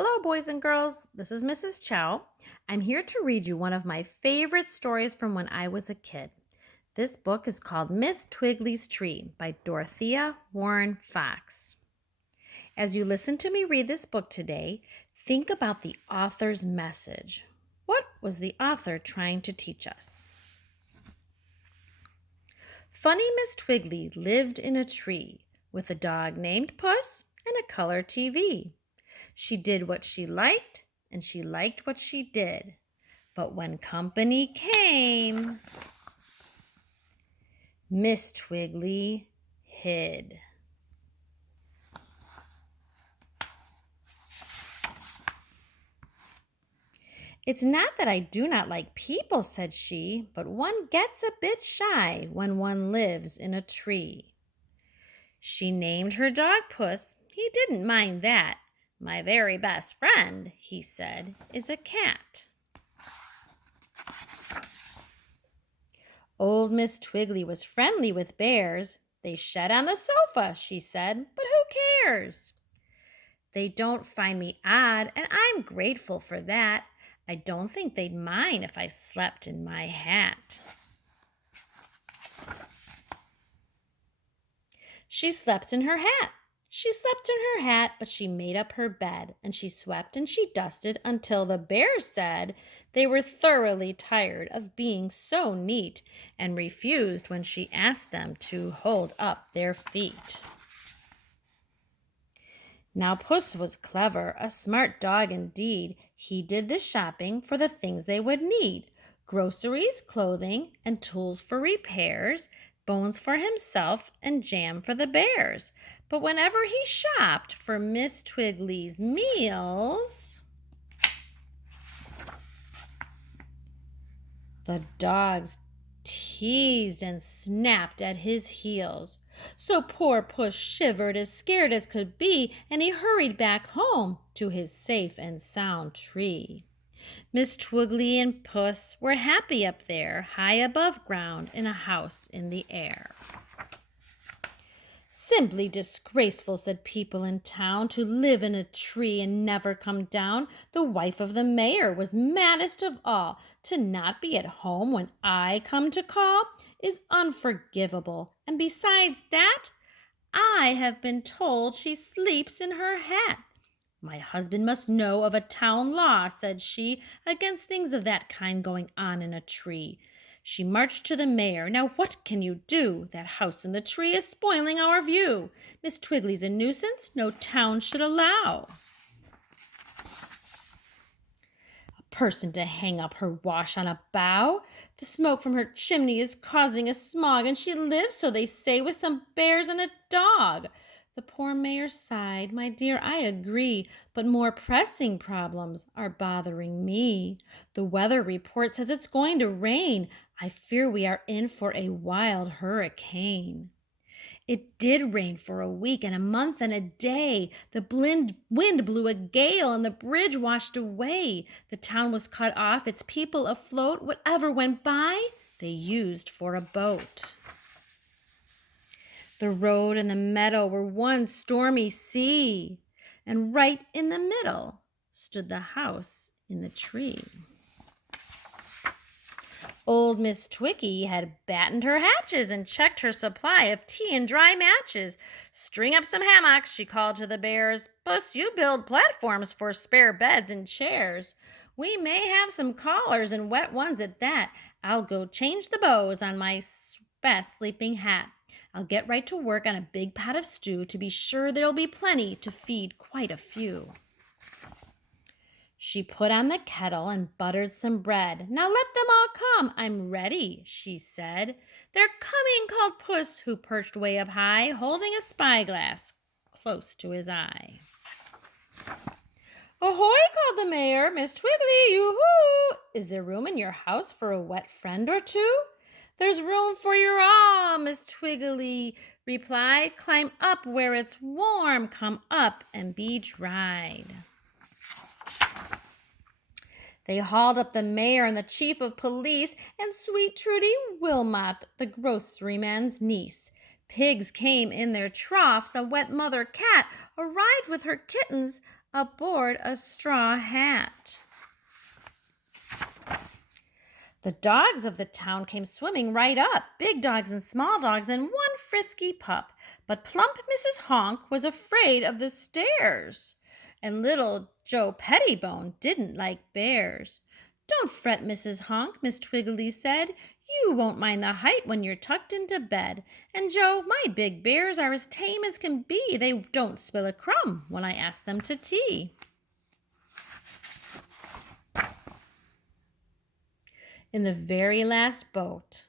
Hello, boys and girls. This is Mrs. Chow. I'm here to read you one of my favorite stories from when I was a kid. This book is called Miss Twiggly's Tree by Dorothea Warren Fox. As you listen to me read this book today, think about the author's message. What was the author trying to teach us? Funny Miss Twiggly lived in a tree with a dog named Puss and a color TV. She did what she liked, and she liked what she did. But when company came, Miss Twiggly hid. It's not that I do not like people, said she, but one gets a bit shy when one lives in a tree. She named her dog Puss. He didn't mind that. My very best friend, he said, is a cat. Old Miss Twiggly was friendly with bears. They shed on the sofa, she said, but who cares? They don't find me odd, and I'm grateful for that. I don't think they'd mind if I slept in my hat. She slept in her hat. She slept in her hat, but she made up her bed, and she swept and she dusted until the bears said they were thoroughly tired of being so neat and refused when she asked them to hold up their feet. Now Puss was clever, a smart dog indeed. He did the shopping for the things they would need: groceries, clothing, and tools for repairs, bones for himself, and jam for the bears. But whenever he shopped for Miss Twiggly's meals, the dogs teased and snapped at his heels. So poor Puss shivered as scared as could be, and he hurried back home to his safe and sound tree. Miss Twiggly and Puss were happy up there, high above ground, in a house in the air. Simply disgraceful, said people in town, to live in a tree and never come down. The wife of the mayor was maddest of all. To not be at home when I come to call is unforgivable. And besides that, I have been told she sleeps in her hat. My husband must know of a town law, said she, against things of that kind going on in a tree. She marched to the mayor. Now what can you do? That house in the tree is spoiling our view. Miss Twiggly's a nuisance no town should allow. A person to hang up her wash on a bough. The smoke from her chimney is causing a smog, and she lives, so they say, with some bears and a dog. The poor mayor sighed. My dear, I agree, but more pressing problems are bothering me. The weather report says it's going to rain. I fear we are in for a wild hurricane. It did rain for a week and a month and a day. The wind blew a gale and the bridge washed away. The town was cut off, its people afloat. Whatever went by, they used for a boat. The road and the meadow were one stormy sea, and right in the middle stood the house in the tree. Old Miss Twiggy had battened her hatches and checked her supply of tea and dry matches. String up some hammocks, she called to the bears. Puss, you build platforms for spare beds and chairs. We may have some callers and wet ones at that. I'll go change the bows on my best sleeping hat. I'll get right to work on a big pot of stew to be sure there'll be plenty to feed quite a few. She put on the kettle and buttered some bread. Now let them all come. I'm ready, she said. They're coming, called Puss, who perched way up high, holding a spyglass close to his eye. Ahoy, called the mayor. Miss Twiggly, yoo-hoo! Is there room in your house for a wet friend or two? There's room for you all, Miss Twiggly replied. Climb up where it's warm. Come up and be dried. They hauled up the mayor and the chief of police and sweet Trudy Wilmot, the groceryman's niece. Pigs came in their troughs. A wet mother cat arrived with her kittens aboard a straw hat. The dogs of the town came swimming right up, big dogs and small dogs, and one frisky pup. But plump Mrs. Honk was afraid of the stairs, and little Joe Pettibone didn't like bears. "Don't fret, Mrs. Honk," Miss Twiggly said. "You won't mind the height when you're tucked into bed. And Joe, my big bears are as tame as can be. They don't spill a crumb when I ask them to tea." In the very last boat,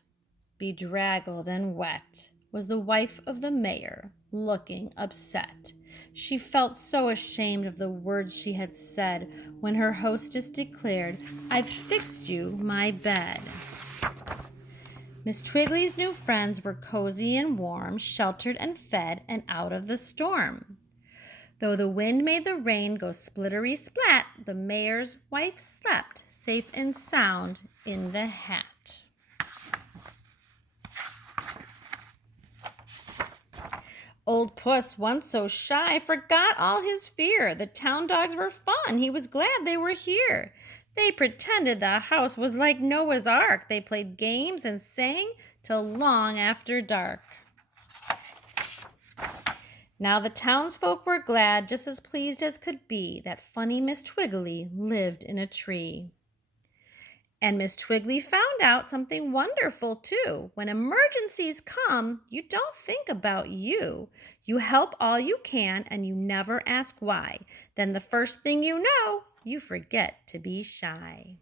bedraggled and wet, was the wife of the mayor, looking upset. She felt so ashamed of the words she had said when her hostess declared, "I've fixed you my bed." Miss Twiggly's new friends were cozy and warm, sheltered and fed, and out of the storm. Though the wind made the rain go splittery splat, the mayor's wife slept safe and sound in the hat. Old Puss, once so shy, forgot all his fear. The town dogs were fun. He was glad they were here. They pretended the house was like Noah's Ark. They played games and sang till long after dark. Now the townsfolk were glad, just as pleased as could be, that funny Miss Twiggly lived in a tree. And Miss Twiggly found out something wonderful, too. When emergencies come, you don't think about you. You help all you can, and you never ask why. Then the first thing you know, you forget to be shy.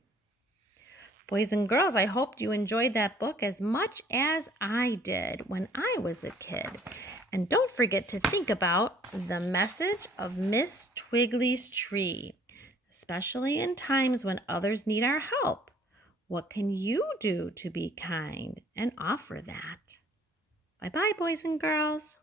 Boys and girls, I hope you enjoyed that book as much as I did when I was a kid. And don't forget to think about the message of Miss Twiggly's tree, especially in times when others need our help. What can you do to be kind and offer that? Bye-bye, boys and girls.